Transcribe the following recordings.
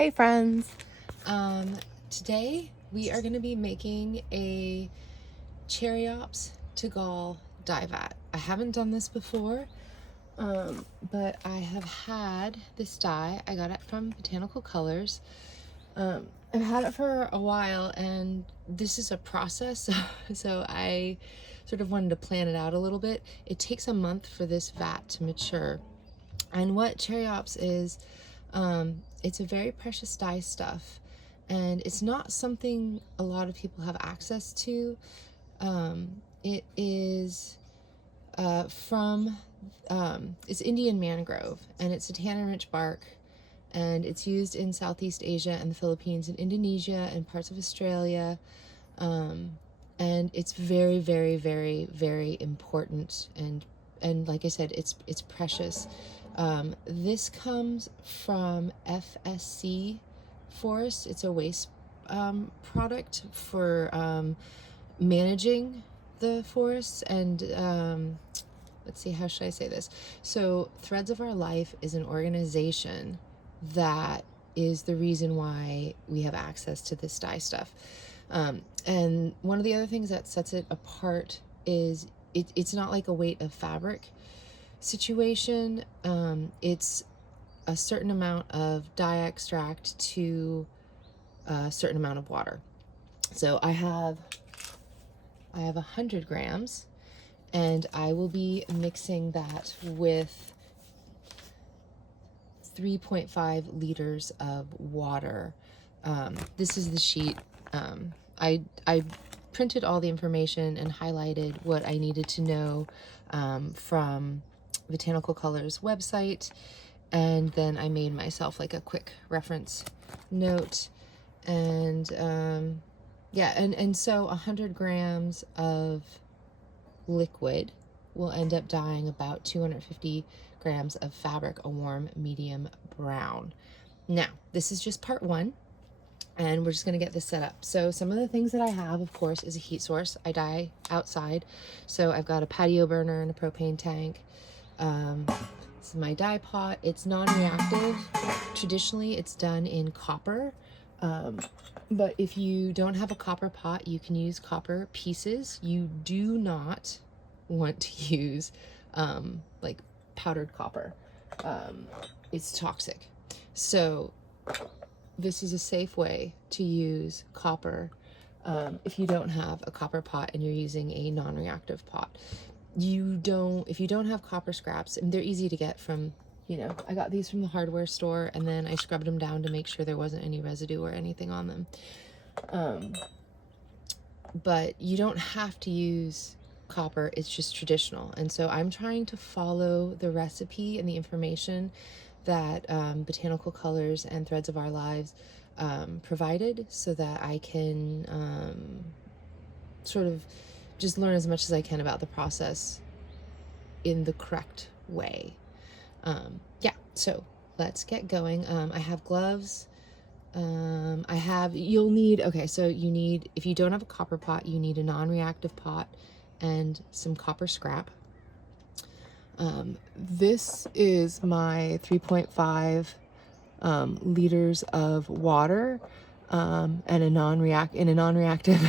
Hey friends! Today we are going to be making a Ceriops Tagal dye vat. I haven't done this before, but I have had this dye. I got it from Botanical Colors. I've had it for a while, and this is a process, so I sort of wanted to plan it out a little bit. It takes a month for this vat to mature. And what Ceriops is, it's a very precious dye stuff, and it's not something a lot of people have access to. It is from it's Indian mangrove, and it's a tannin-rich bark, and it's used in Southeast Asia and the Philippines and Indonesia and parts of Australia. And it's very, very, very, very important, and like I said, it's precious. This comes from FSC Forest. It's a waste product for managing the forests, and let's see, how should I say this? So Threads of Our Life is an organization that is the reason why we have access to this dye stuff. And one of the other things that sets it apart is it's not like a weight of fabric situation. It's a certain amount of dye extract to a certain amount of water. So I have 100 grams, and I will be mixing that with 3.5 liters of water. This is the sheet. I printed all the information and highlighted what I needed to know from Botanical Colors website, and then I made myself like a quick reference note. And yeah, and so 100 grams of liquid will end up dyeing about 250 grams of fabric, a warm medium brown. Now, this is just part one, and we're just going to get this set up. So some of the things that I have, of course, is a heat source. I dye outside, so I've got a patio burner and a propane tank. This is my dye pot. It's non-reactive. Traditionally, it's done in copper. But if you don't have a copper pot, you can use copper pieces. You do not want to use like powdered copper. It's toxic. So this is a safe way to use copper if you don't have a copper pot and you're using a non-reactive pot. If you don't have copper scraps, and they're easy to get from, I got these from the hardware store, and then I scrubbed them down to make sure there wasn't any residue or anything on them. But you don't have to use copper. It's just traditional. And so I'm trying to follow the recipe and the information that Botanical Colors and Threads of Our Lives provided, so that I can sort of just learn as much as I can about the process in the correct way. Yeah, so let's get going. I have gloves. You'll need, okay, so you need, if you don't have a copper pot, you need a non-reactive pot and some copper scrap. This is my 3.5 liters of water and in a non-reactive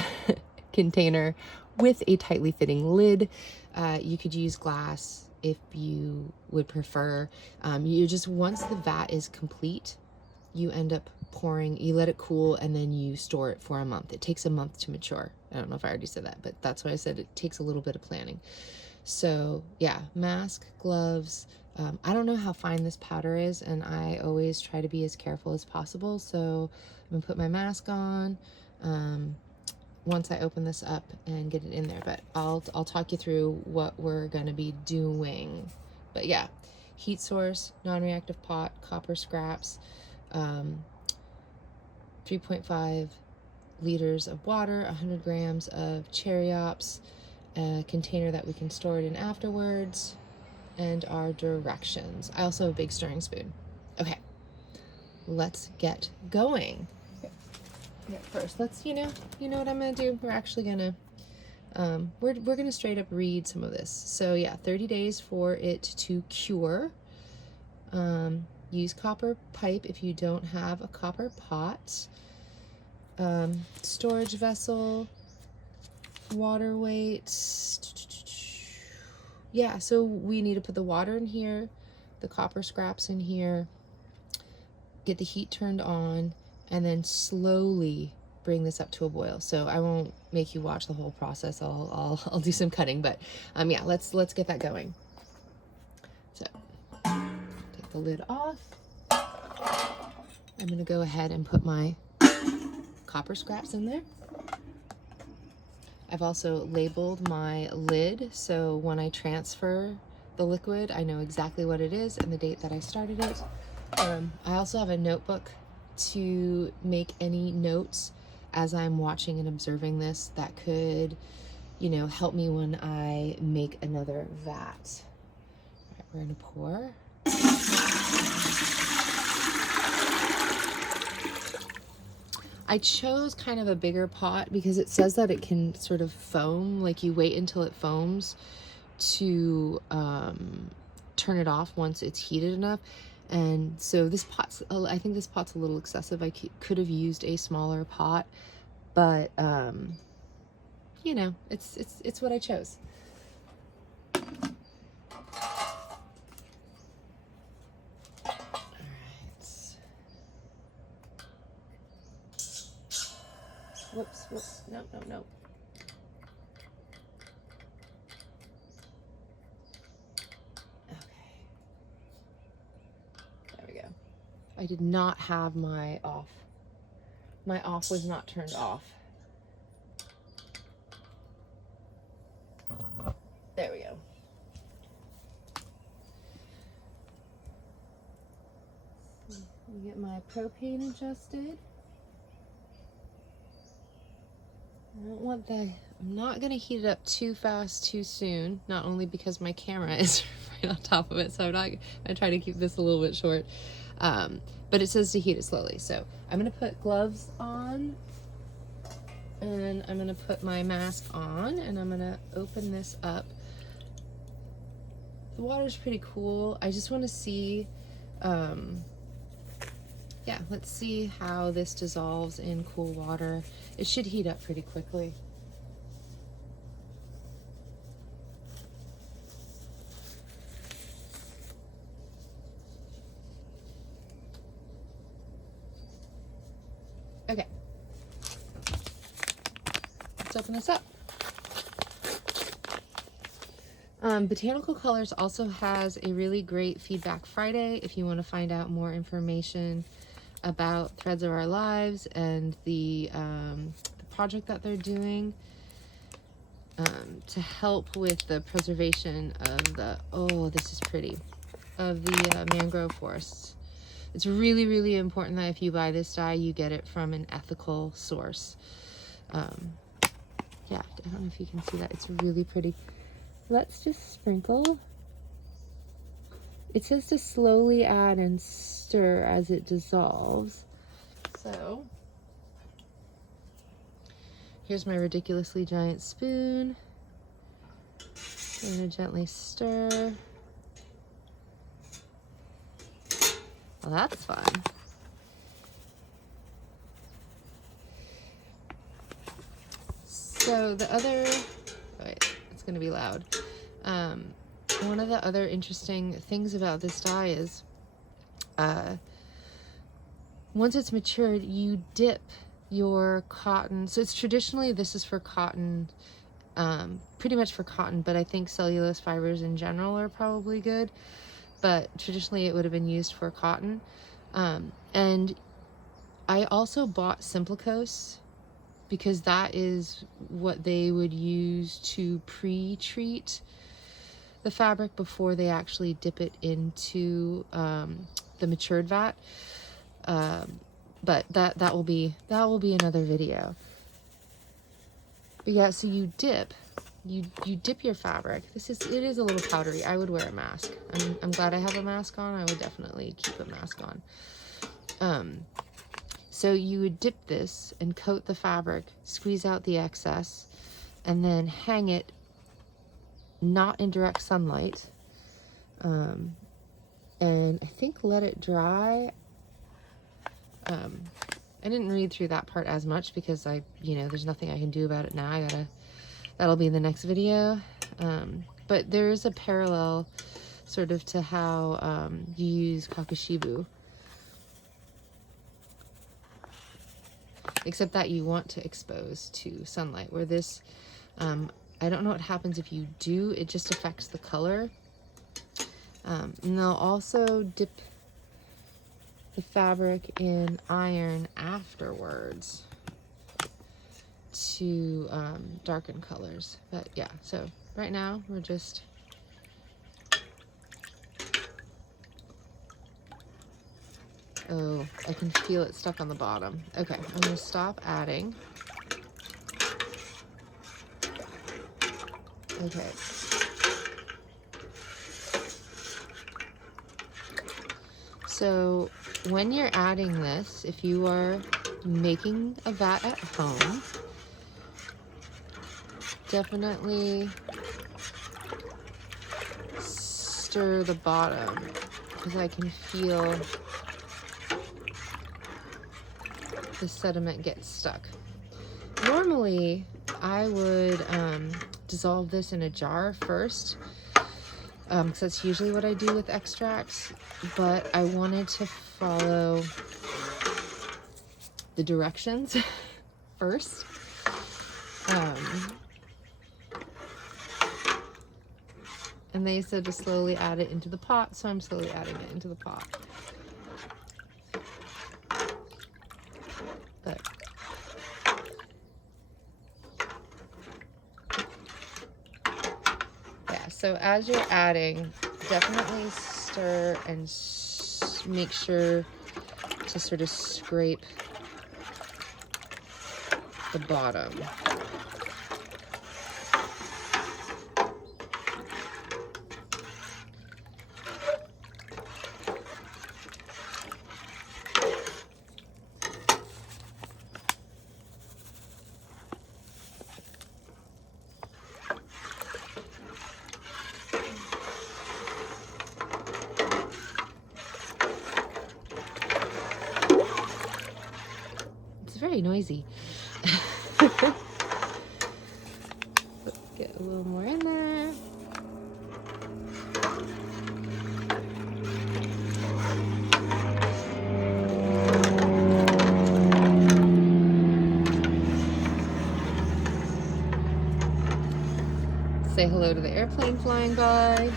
container with a tightly fitting lid. You could use glass if you would prefer. Once the vat is complete, you end up pouring, you let it cool, and then you store it for a month. It takes a month to mature. I don't know if I already said that, but that's why I said it takes a little bit of planning. So yeah, mask, gloves. I don't know how fine this powder is, and I always try to be as careful as possible. So I'm gonna put my mask on once I open this up and get it in there, but I'll talk you through what we're gonna be doing. But yeah, heat source, non-reactive pot, copper scraps, 3.5 liters of water, 100 grams of Ceriops, a container that we can store it in afterwards, and our directions. I also have a big stirring spoon. Okay, let's get going. Yeah, first, let's, you know what I'm gonna do? We're actually gonna, we're gonna straight up read some of this. So yeah, 30 days for it to cure. use copper pipe if you don't have a copper pot. Storage vessel, water weight. Yeah, so we need to put the water in here, the copper scraps in here, get the heat turned on, and then slowly bring this up to a boil. So I won't make you watch the whole process. I'll do some cutting, but yeah, let's get that going. So take the lid off. I'm gonna go ahead and put my copper scraps in there. I've also labeled my lid, so when I transfer the liquid, I know exactly what it is and the date that I started it. I also have a notebook to make any notes as I'm watching and observing this that could, you know, help me when I make another vat. All right, we're gonna pour. I chose kind of a bigger pot because it says that it can sort of foam, like you wait until it foams to turn it off once it's heated enough. And so this pot's, I think this pot's a little excessive. I could have used a smaller pot, but you know, it's what I chose. Whoops, no. Okay. There we go. I did not have my off. My off was not turned off. There we go. Let me get my propane adjusted. I don't want I'm not gonna heat it up too fast too soon, not only because my camera is right on top of it, so I try to keep this a little bit short. But it says to heat it slowly, so I'm gonna put gloves on, and I'm gonna put my mask on, and I'm gonna open this up. The water's pretty cool. I just want to see, yeah, let's see how this dissolves in cool water. It should heat up pretty quickly. Okay, let's open this up. Botanical Colors also has a really great Feedback Friday if you want to find out more information about Threads of Our Lives and the project that they're doing to help with the preservation of the, oh, this is pretty, of the mangrove forests. It's really, really important that if you buy this dye, you get it from an ethical source. Yeah, I don't know if you can see that. It's really pretty. Let's just sprinkle. It says to slowly add and stir as it dissolves. So here's my ridiculously giant spoon. I'm gonna gently stir. Well, that's fun. So the other, oh wait, it's gonna be loud. One of the other interesting things about this dye is once it's matured, you dip your cotton. So it's traditionally, this is for cotton, pretty much for cotton, but I think cellulose fibers in general are probably good. But traditionally it would have been used for cotton. And I also bought Simplicose because that is what they would use to pre-treat the fabric before they actually dip it into the matured vat. But that will be another video. But yeah, so you dip your fabric. It is a little powdery. I would wear a mask. I'm glad I have a mask on. I would definitely keep a mask on. So you would dip this and coat the fabric, squeeze out the excess, and then hang it not in direct sunlight. and I think let it dry. I didn't read through that part as much because there's nothing I can do about it now. That'll be in the next video. But there is a parallel sort of to how you use kakishibu, except that you want to expose to sunlight, where this, I don't know what happens if you do, it just affects the color. And they'll also dip the fabric in iron afterwards to darken colors. But yeah, so right now we're just oh, I can feel it stuck on the bottom. Okay, I'm gonna stop adding. Okay. So when you're adding this, if you are making a vat at home, definitely stir the bottom, because I can feel the sediment get stuck. Normally, I would dissolve this in a jar first, because that's usually what I do with extracts, but I wanted to follow the directions first. And they said to slowly add it into the pot, so I'm slowly adding it into the pot. But yeah, so as you're adding, definitely stir and make sure to sort of scrape the bottom. Very noisy. Let's get a little more in there. Say hello to the airplane flying by.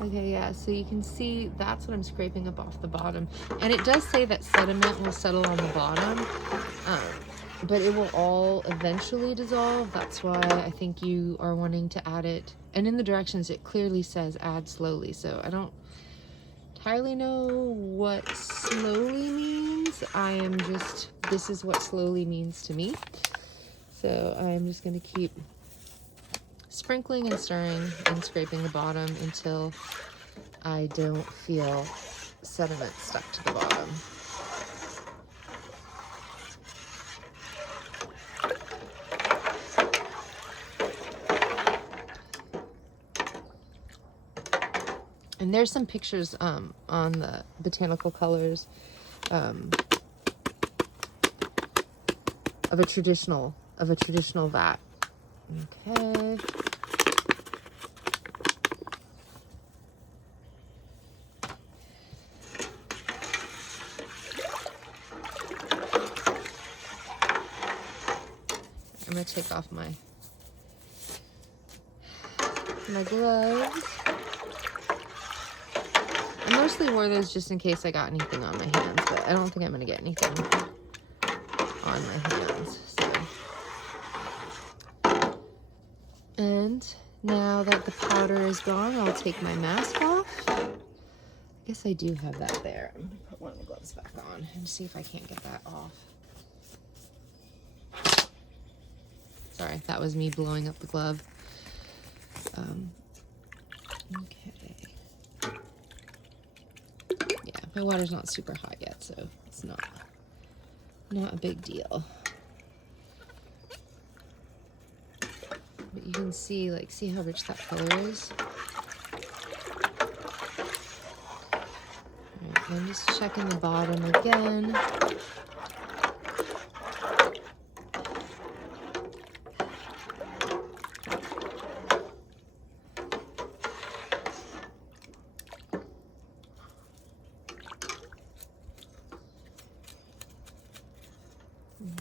Okay, yeah, so you can see that's what I'm scraping up off the bottom. And it does say that sediment will settle on the bottom, but it will all eventually dissolve. That's why I think you are wanting to add it. And in the directions, it clearly says add slowly. So I don't entirely know what slowly means. This is what slowly means to me. So I'm just going to keep sprinkling and stirring and scraping the bottom until I don't feel sediment stuck to the bottom. And there's some pictures on the Botanical Colors of a traditional vat. Okay. I'm gonna take off my gloves. I mostly wore those just in case I got anything on my hands, but I don't think I'm gonna get anything on my hands. So. And now that the powder is gone, I'll take my mask off. I guess I do have that there. I'm gonna put one of the gloves back on and see if I can't get that off. Sorry, that was me blowing up the glove. Okay. Yeah, my water's not super hot yet, so it's not a big deal. But you can see, like, see how rich that color is? Alright, I'm just checking the bottom again.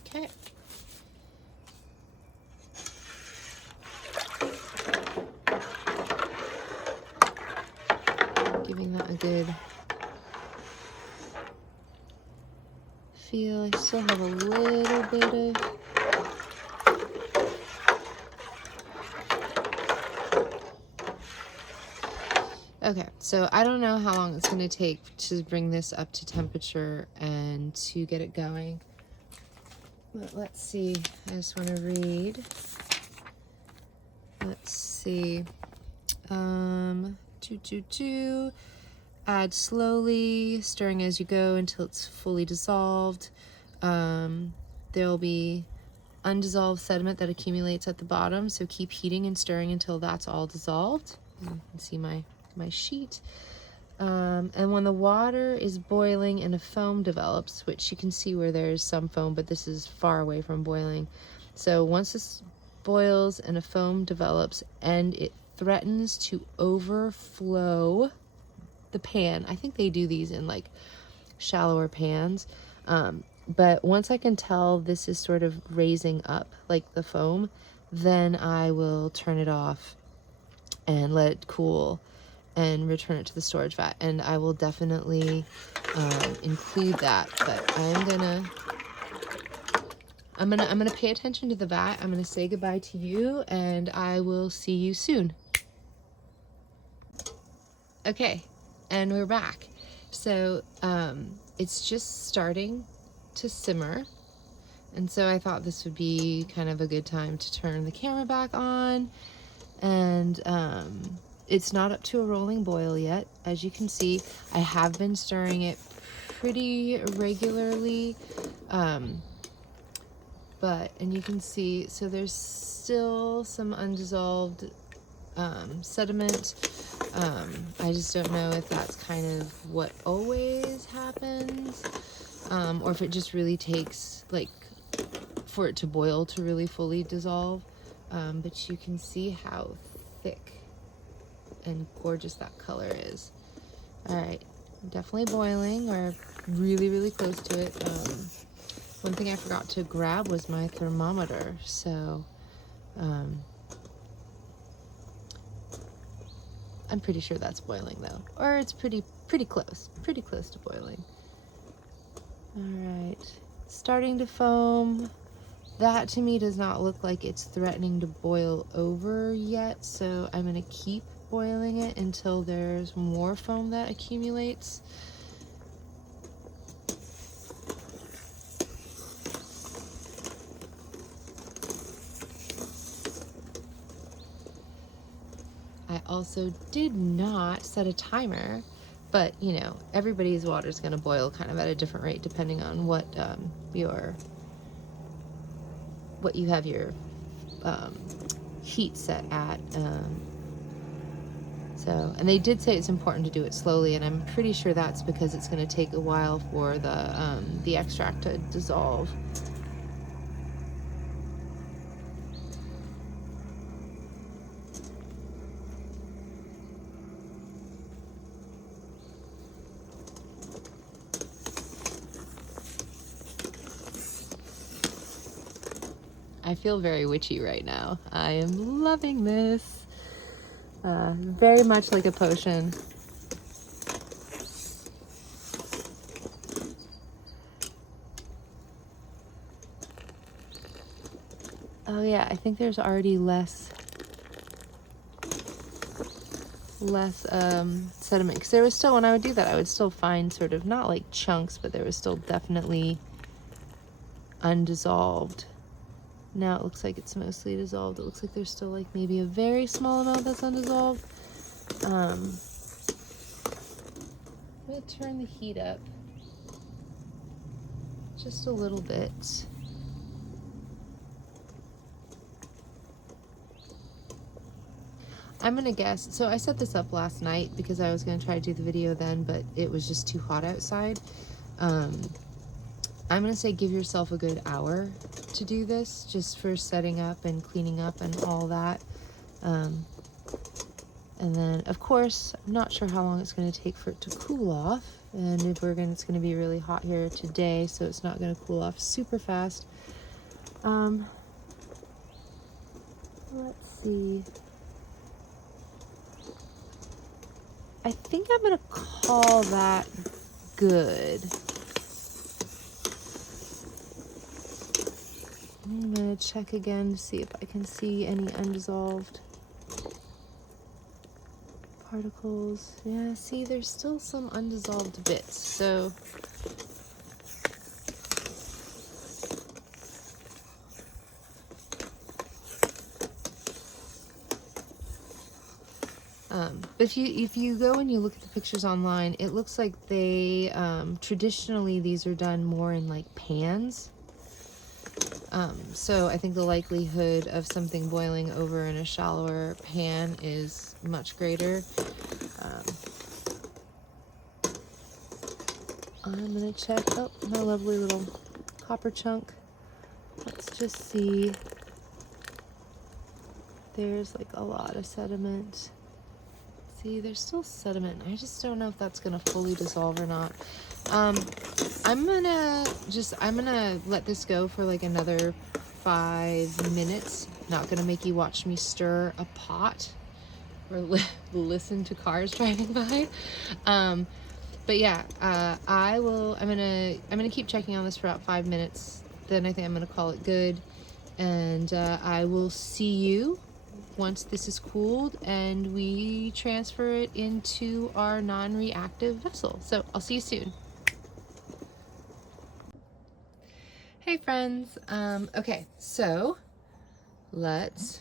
Okay. Giving that a good feel. I still have a little bit of okay, so I don't know how long it's going to take to bring this up to temperature and to get it going. But let's see. I just want to read. Let's see. Add slowly, stirring as you go until it's fully dissolved. There'll be undissolved sediment that accumulates at the bottom, so keep heating and stirring until that's all dissolved. You can see my sheet. And when the water is boiling and a foam develops, which you can see where there's some foam, but this is far away from boiling. So once this boils and a foam develops and it threatens to overflow the pan, I think they do these in like shallower pans, but once I can tell this is sort of raising up like the foam, then I will turn it off and let it cool and return it to the storage vat. And I will definitely include that, but I'm gonna pay attention to the vat. I'm gonna say goodbye to you, and I will see you soon. Okay, and we're back. So it's just starting to simmer, and so I thought this would be kind of a good time to turn the camera back on. And it's not up to a rolling boil yet. As you can see, I have been stirring it pretty regularly, and you can see, so there's still some undissolved sediment. I just don't know if that's kind of what always happens, or if it just really takes like for it to boil to really fully dissolve. But you can see how thick and gorgeous that color is. All right, definitely boiling, or really, really close to it. One thing I forgot to grab was my thermometer, so I'm pretty sure that's boiling though, or it's pretty close to boiling. All right, starting to foam. That to me does not look like it's threatening to boil over yet, so I'm gonna keep boiling it until there's more foam that accumulates. I also did not set a timer, but you know, everybody's water is gonna boil kind of at a different rate depending on what you have your heat set at. And they did say it's important to do it slowly, and I'm pretty sure that's because it's going to take a while for the extract to dissolve. I feel very witchy right now. I am loving this. Very much like a potion. Oh yeah, I think there's already less sediment, because there was still, when I would do that, I would still find sort of not like chunks, but there was still definitely undissolved. Now it looks like it's mostly dissolved. It looks like there's still like maybe a very small amount that's undissolved. I'm gonna turn the heat up just a little bit. I'm gonna guess, so I set this up last night because I was gonna try to do the video then, but it was just too hot outside. I'm gonna say give yourself a good hour to do this, just for setting up and cleaning up and all that. And then, of course, I'm not sure how long it's going to take for it to cool off. And it's going to be really hot here today, so it's not going to cool off super fast. Let's see. I think I'm going to call that good. I'm going to check again to see if I can see any undissolved particles. Yeah, see, there's still some undissolved bits, so but if you go and you look at the pictures online, it looks like they traditionally these are done more in like pans. So I think the likelihood of something boiling over in a shallower pan is much greater. I'm gonna check, oh, my lovely little copper chunk. Let's just see. There's like a lot of sediment. See, there's still sediment. I just don't know if that's gonna fully dissolve or not. I'm gonna let this go for like another 5 minutes. Not gonna make you watch me stir a pot or listen to cars driving by. But yeah, I'm gonna keep checking on this for about 5 minutes. Then I think I'm gonna call it good, and I will see you once this is cooled and we transfer it into our non-reactive vessel. So I'll see you soon. Hey friends, okay, so let's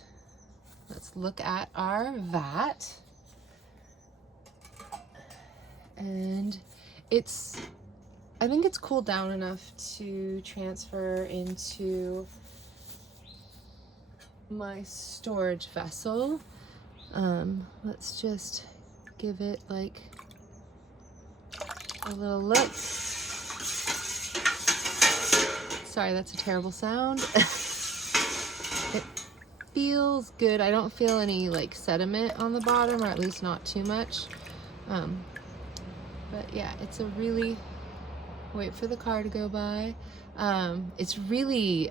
look at our vat. And I think it's cooled down enough to transfer into my storage vessel. Let's just give it like a little look. Sorry, that's a terrible sound. It feels good. I don't feel any like sediment on the bottom, or at least not too much. But yeah, it's a really, wait for the car to go by. It's really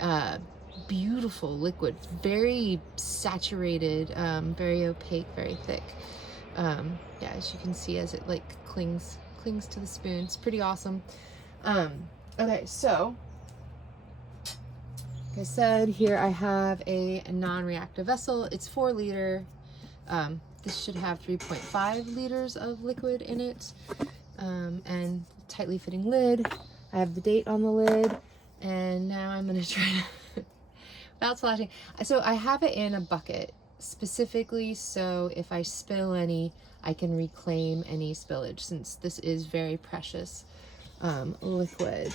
beautiful liquid, very saturated, very opaque, very thick. Yeah, as you can see, as it like clings to the spoon. It's pretty awesome. Okay, so like I said, here I have a non-reactive vessel. It's 4 liter. This should have 3.5 liters of liquid in it. And tightly fitting lid. I have the date on the lid, and now I'm gonna try to without splashing. So I have it in a bucket specifically so if I spill any, I can reclaim any spillage, since this is very precious liquid.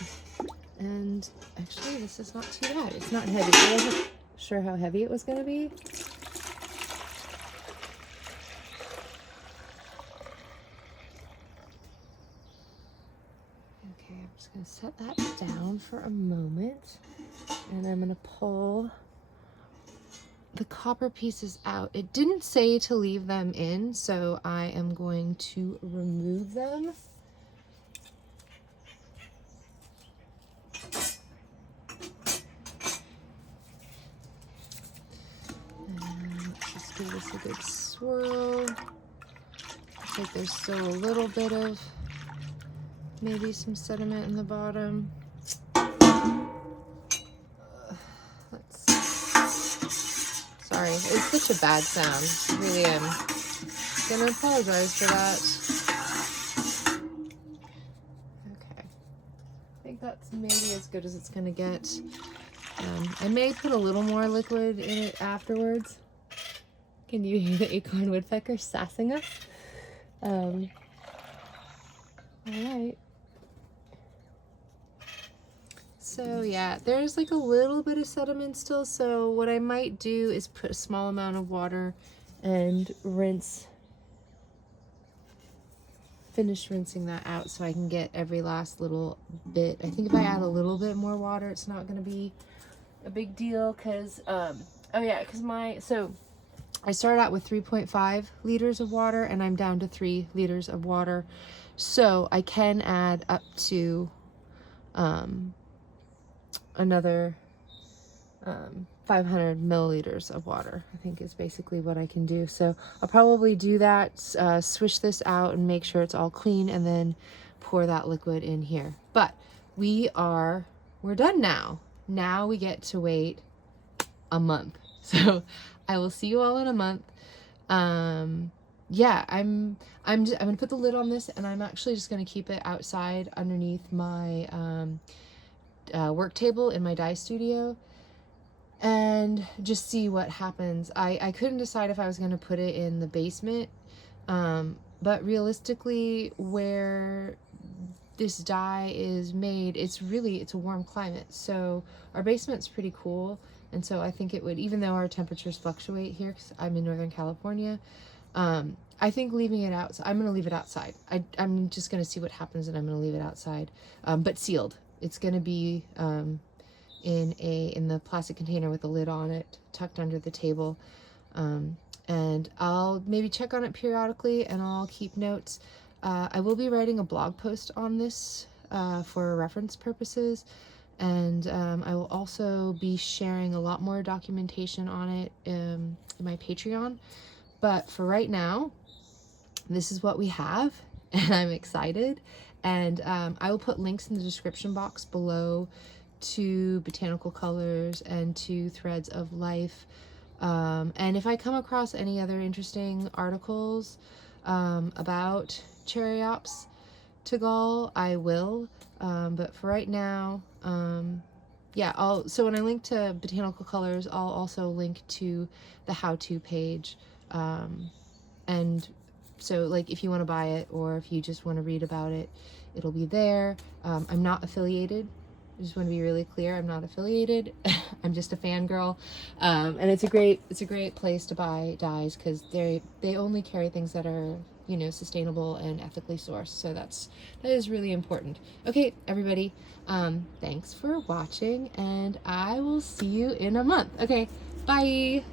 And actually, this is not too bad. It's not heavy. I wasn't sure how heavy it was gonna be. I'm just going to set that down for a moment, and I'm going to pull the copper pieces out. It didn't say to leave them in, so I am going to remove them. And let's just give this a good swirl. Looks like there's still a little bit of maybe some sediment in the bottom. Sorry, it's such a bad sound. Really, I'm gonna apologize for that. Okay, I think that's maybe as good as it's gonna get. I may put a little more liquid in it afterwards. Can you hear the acorn woodpecker sassing us? All right. So yeah, there's like a little bit of sediment still, so what I might do is put a small amount of water and finish rinsing that out so I can get every last little bit. I think if I add a little bit more water, it's not going to be a big deal because, oh yeah, because I started out with 3.5 liters of water and I'm down to 3 liters of water. So I can add up to another 500 milliliters of water, I think is basically what I can do. So I'll probably do that, swish this out and make sure it's all clean and then pour that liquid in here. But we're done now. Now we get to wait a month. So I will see you all in a month. Yeah, I'm gonna put the lid on this and I'm actually just gonna keep it outside underneath my work table in my dye studio and just see what happens. I couldn't decide if I was gonna put it in the basement, but realistically where this dye is made, it's a warm climate, so our basement's pretty cool, and so I think it would, even though our temperatures fluctuate here because I'm in Northern California, I think leaving it out, I'm going to leave it outside. I'm just going to see what happens and I'm going to leave it outside, but sealed. It's going to be in the plastic container with the lid on it, tucked under the table, and I'll maybe check on it periodically and I'll keep notes. I will be writing a blog post on this for reference purposes, and I will also be sharing a lot more documentation on it in my Patreon. But for right now, this is what we have, and I'm excited. And I will put links in the description box below to Botanical Colors and to Threads of Life. And if I come across any other interesting articles about Ceriops Tagal, I will. But for right now, yeah, so when I link to Botanical Colors, I'll also link to the how-to page. And so like if you want to buy it or if you just want to read about it, it'll be there. I'm not affiliated. I just want to be really clear. I'm not affiliated. I'm just a fangirl. And it's a great place to buy dyes because they only carry things that are, you know, sustainable and ethically sourced. So that is really important. Okay, everybody. Thanks for watching and I will see you in a month. Okay, bye.